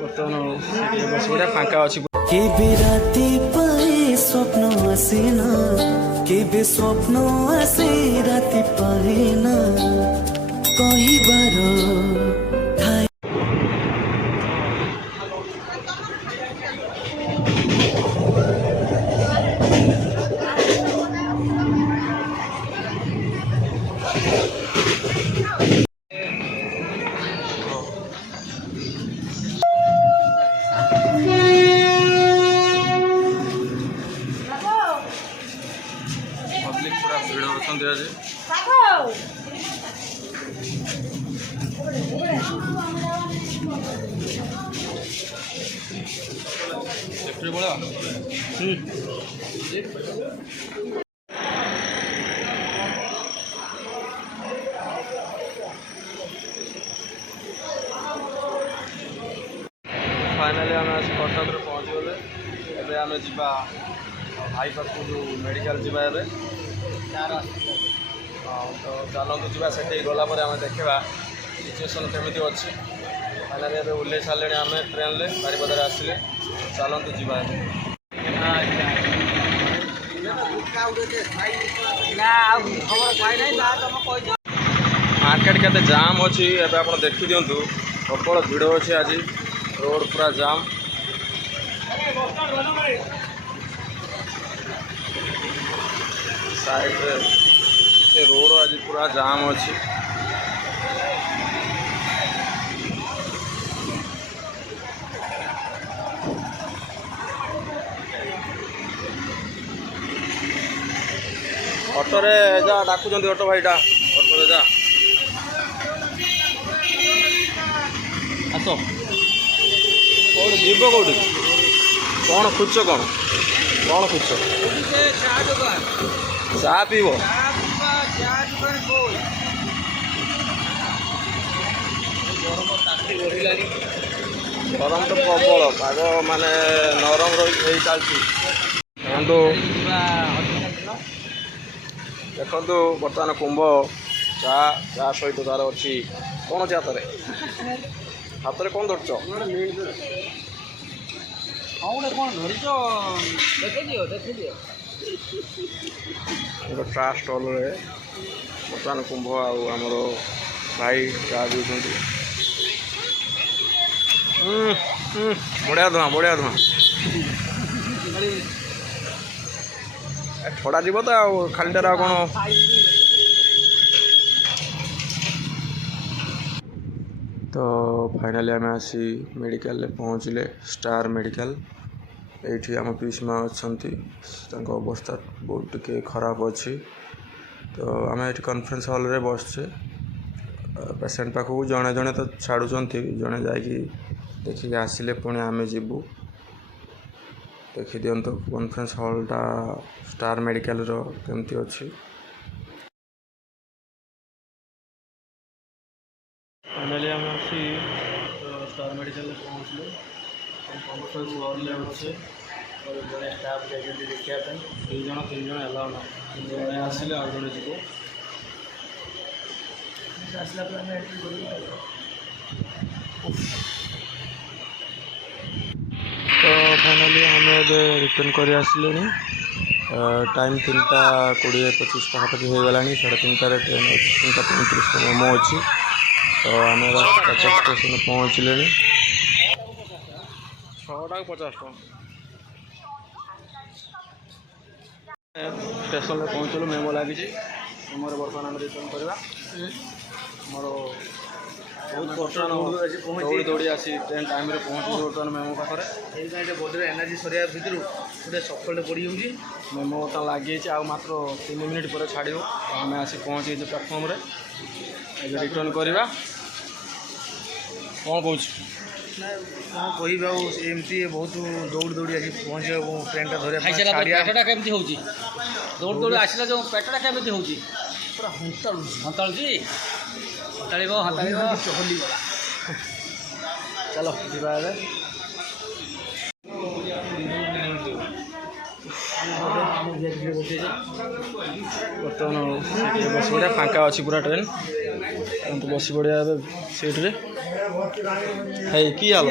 बर्तमान फाँका अच्छी राति पाए स्वप्न आसेना केबे स्वप्न आसे राति पाए ना कहिबार पब्लिक पूरा भिड़ होती आज बड़ा फाइनाली आम आज कटक पहुँची गले एवं आम जा भाई पाख जो मेडिकल जावा तो चलतु जा गलापर आम देखा सिचुएसन केमी अच्छी फाइनाली एवं ओल्ल सारे आम ट्रेन में बारिपदार आसिले चलतु जा मार्केट के जाम अच्छी एवं आप देखी दिंतु प्रबल भिड़ अच्छे आज रोड पूरा जाम साइड से रोड आज पूरा जाम अच्छी ऑटोरे जा डाकुं ऑटो भाईटा ऑटोरे जा आस कौन जीव कौटी कौन खुच कौन कौन खुच चाह पीब गरम तो प्रबल पाग माने नरम रही चलती देखु बर्तमान कुंभ चा सहित तार अच्छी कौन अच्छे हाथ में हाथ में कौन धरच चा स्टल बर्तमान कुंभ आमर भाई चा दूसरी बढ़िया धुआं छड़ा जीव तो खालीटार आ कौन तो फाइनाली आम आसी मेडिकल पहुँचले स्टार मेडिकल ये आम पीसी माँ अच्छा अवस्था बहुत टिके खराब अच्छी तो आम ये कॉन्फ्रेंस हॉल रे बसचे पेसेंट पाखक जड़े जड़े तो छाड़ुं जड़े जा देखिए आसिले पुणी आम जीवु देखी दिंतु कॉन्फ्रेंस हॉलटा स्टार मेडिकल रो केमती अच्छी फाइनाली आम आसी स्टार मेडिकल पहुँचले कॉन्फ्रेंस हॉल अच्छे और जड़े स्टाफ जाइए देखापी 2 जन 3 जन एलाउ ना जड़े आसिले आ जड़े जीव आसला तो फाइनाली आम रिटर्न कर आसिले टाइम 3:20-25 पाखापाखि हो गला 3:30 ट्रेन 3:35 मेमो अच्छी तो आम कटक स्टेशन पहुँचले 6:50 स्टेशन में पहुँचलु मेमो लगी मेमोर बर्तमान आम रिटर्न करवा मोर बहुत कष्ट दौड़ी दौड़ी आसी ट्रेन टाइम पहुँचू बर्तमान मेमो पाखे बॉडी एनर्जी सरिया भितर गोटे सफल पड़ जाऊँगी मेमो तो लगे मात्र 3 मिनिट पर छाड़ आम आसी पहुँचे प्लाटफर्म रिटर्न करवा कौन कौच कह बहुत दौड़ दौड़ी आसी पहुँचे ट्रेन धरटा केमती हो दौड़ दौड़ी आसला जो पेटा केमती हो पूरा हंताड़ी चहली चलो जी बर्तमान बस पड़ा फाँका अच्छी पूरा ट्रेन बस पड़ा सीट्रे है कि हाल